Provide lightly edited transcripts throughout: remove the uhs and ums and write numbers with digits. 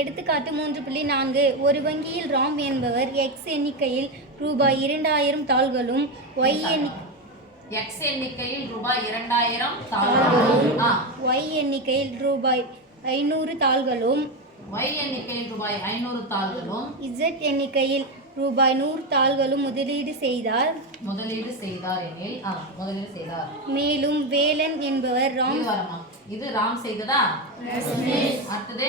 எடுத்துக்காட்டு 3.4 ஒரு வங்கியில் ராம் என்பவர் எக்ஸ் எண்ணிக்கையில் ரூபாய் 2000 தாள்களும் எக்ஸ் எண்ணிக்கையில் ரூபாய் 2000 தாள்களும் ஒய் எண்ணிக்கையில் ரூபாய் 500 தாள்களும் ஒய் எண்ணிக்கையில் ரூபாய் 500 தாள்களும் இசட் எண்ணிக்கையில் ரூபாய் 100 தாள்களும் முதலீடு செய்தார் எனில் மேலும் வேலன் என்பவர் ராம் இது ராம் செய்ததா? அடுத்தது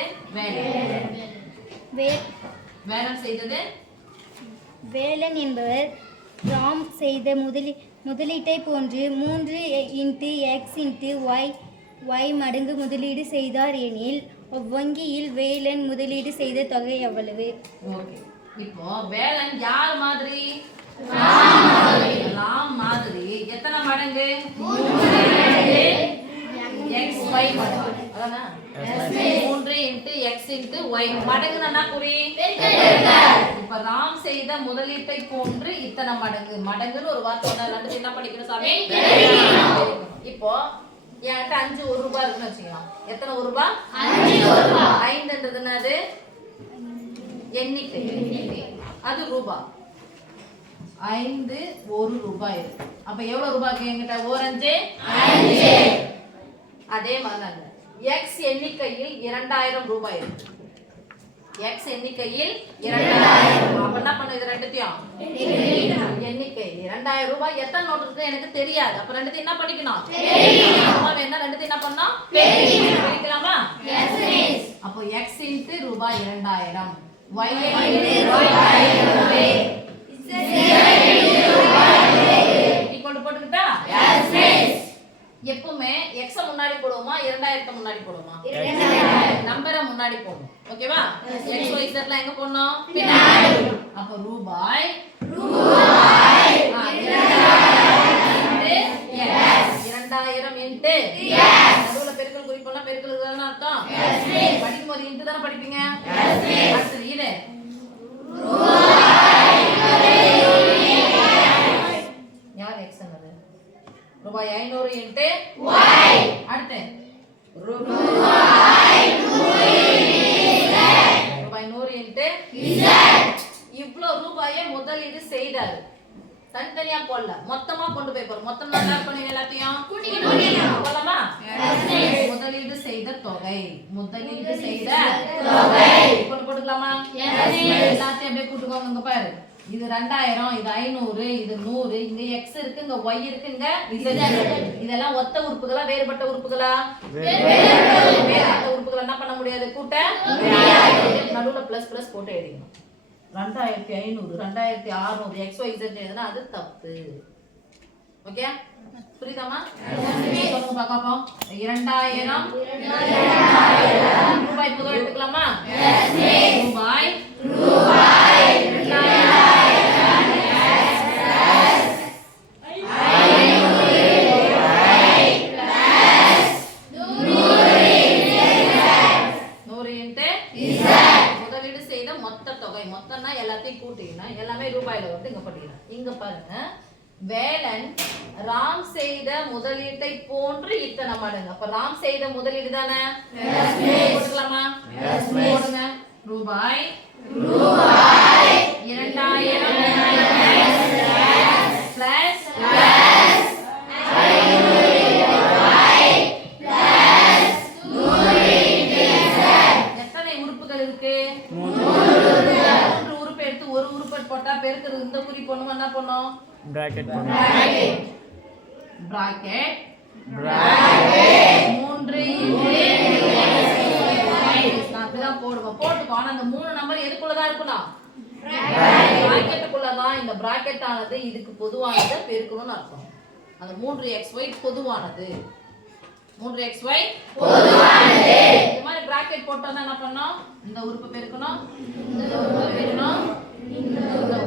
வேலன் செய்தது. வேலன் என்பவர் ராம் செய்த முதலீட்டை போன்று 3 x y மடங்கு முதலீடு செய்தார் எனில் அவ்வங்கியில் வேலன் முதலீடு செய்த தொகை எவ்வளவு? இப்போ வேலன் யார் மாதிரி? ராம் மாதிரி. எத்தனை மடங்கு? 3xy மடங்கு. அதானே? 3x y மடங்குனா குறி. இப்ப ராம் செய்த முதலீட்டை போன்று இத்தனை மடங்கு. மடங்குன்னு ஒரு வார்த்தை சொன்னா என்ன படிக்கணும் சாமி? இப்போ என்கிட்ட 5 1 ரூபாய் இருக்குன்னு வச்சுக்கலாம். எத்தனை 1 ரூபாய்? 5 ரூபாய். 5ன்றது என்னது? எண்ணிக்கை. அது ரூபாய். 5 1 ரூபாய். அப்ப எவ்வளவு ரூபாய்க்கு என்கிட்ட? 5. அதே மாதிரி x எண்ணிக்கையில் 2000 ரூபாய் இருக்கு. x எண்ணிக்கையில் 2000. அப்ப என்ன பண்ணு இது ரெண்டுத்தையும்? எண்ணிக்கை 2000 ரூபாய் எத்தனை நோட் இருக்கு எனக்கு தெரியாது. அப்ப ரெண்டுத்தையும் என்ன பண்ணிக்கணும்? தெரியும். என்ன ரெண்டுத்தையும் என்ன பண்ணனும்? பிரிக்கலாமா? அப்போ x * ரூபாய் 2000 y * ரூபாய் 500 ஈக்குவல் போட்டுக்கிட்டா? எப்பவுமே x முன்னாடி போடுவோமா 2000 முன்னாடி போடுவோமா? 2000 நம்பரை முன்னாடி போடணும். ஓகேவா? x y z ல எங்க போடணும்? பின்னாடி. அப்ப ரூபாய் 2000 இன்டு நடுவுல பெருக்கல் குறிப்போம்னா பெருக்கலுக்கு தான அர்த்தம். படிக்கும்போது இன்டு தான படிப்பீங்க. அடுத்து இது யார் x என்னது? ரூபாய் 500 இன்டு y. அடுத்து ரூபாய் 100 இன்டு z. இவ்ளோ ரூபாயை முதலீடு செய்தார். தனித்தனியா போடல, மொத்தமா கொண்டு போய் போறோம். மொத்தமா என்ன பண்ணீங்க? எல்லாத்தையும் போலாமா? முதலீடு செய்த தொகை கொண்டு போட்டுக்கலாமா? எல்லாத்தையும் அப்படியே கூட்டுக்கோங்க. இங்க பாரு, இது 2000, இது 500, இது 100, இங்க x இருக்கு, இங்க y இருக்கு, இங்க z இருக்கு. இதெல்லாம் ஒத்த உறுப்புகளா வேறுபட்ட உறுப்புகளா? வேறுபட்ட உறுப்புகள். என்ன பண்ண முடியாது? கூட்ட முடியாது. நடுவுல பிளஸ் பிளஸ் போட்டு எழுதிக்கணும். 2500 2600 xy z எழுதுனா அது தப்பு. ஓகே? புரியுதாமா? சொல்லுங்க பாப்போம். 2000 ரூபாய் புது எடுத்துக்கலாமா? ரூபாய் 2000 எல்லாமே ரூபாயில வந்து இங்க படிக்கலாம். இங்க பாருங்க, வேலன் ராம் செய்த முதலீட்டை போன்று இத்தனை மடங்கு. அப்ப ராம் செய்த முதலீடு தானே? போட்டுக்கலாமா? போடுங்க. ரூபாய் 2000 பிளஸ் 500 எத்தனை உறுப்புகள் இருக்கு? 3 உறுப்பு எடுத்து ஒரு உறுப்பு போட்டா பெருக்குறது இந்த குறி போடணும். என்ன பண்ணணும்? பிராக்கெட் 3 அப்படிதான் போடுவோம். போட்டுக்கோ. ஆனா அந்த 3 நம்பர் எதுக்குள்ளதான் இருக்கணும்? பிராக்கெட்டுக்குள்ளதான். இந்த பிராக்கெட் ஆனது இதுக்கு பொதுவானதை பெருக்கணும்னு அர்த்தம். அந்த 3xy பொதுவானது. 3xy பொதுவானது. இந்த மாதிரி பிராக்கெட் போட்டோம்னா என்ன பண்ணணும்? இந்த உறுப்பு பெருக்கணும், இந்த உறுப்பு பெருக்கணும், இந்த உறுப்பு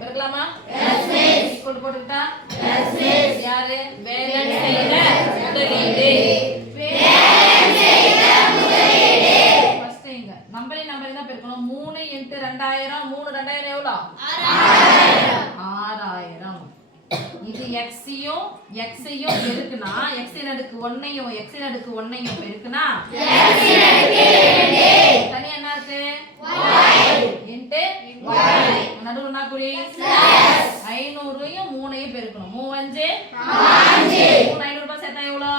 பெருக்கலாமா? ஈக்குவல் போட்டுக்கிட்டா யாரு? வேலன் செய்த முதலீடு. ஃபர்ஸ்ட் இங்க நம்பரை தான் பெருக்கணும். 3 × 2000 3 2000 எவ்வளவு? 6000. இது எக்ஸையும் பெருக்குனா எக்ஸின் அடுக்கு 1ஐயும் எக்ஸின் அடுக்கு 1ஐயும் பெருக்குனா தனியா என்ன இருக்கு இன்டு நடுவுல என்ன குறி 500ஐயும் 3ஐயும் பெருக்கணும் 3 5 500 ரூபாய் சேர்த்தா எவ்வளவு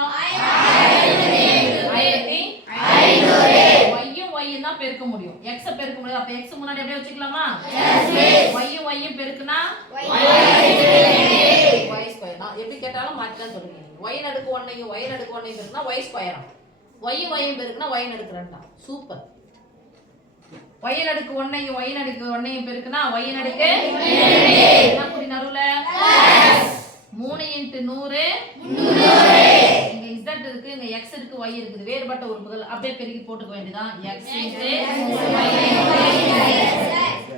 1500 y தான் பெருக்க முடியும் x பெருக்க முடியும் அப்ப x முன்னாடி அப்படியே வச்சுக்கலாமா y பெருக்குனா y ஸ்கொயர் நான் எப்படி கேட்டாலும் மாத்தி தான் சொல்லுங்க y நடுக்கு 1ஐயும் y நடுக்கு 1ஐயும் பெருக்குனா y ஸ்கொயர் y பெருக்குனா y நடுக்கு 2 சூப்பர் y நடுக்கு 1ஐயும் y நடுக்கு 1ஐயும் பெருக்குனா y நடுக்கு என்ன கூடி நடுவுல 3 × 100 இங்க z இருக்கு இங்க x இருக்கு y இருக்குது வேறுபட்ட உறுப்புகள் அப்படியே பெருக்கி போட்டுக்க வேண்டியதான் x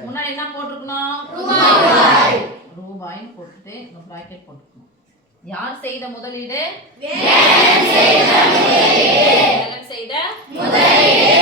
முன்னாடி என்ன போட்டுக்கணும் ரூபாய் போட்டுட்டு இந்த பிராக்கெட் போட்டுக்கணும் யார் செய்த முதலீடு வேலன் செய்த முதலீடு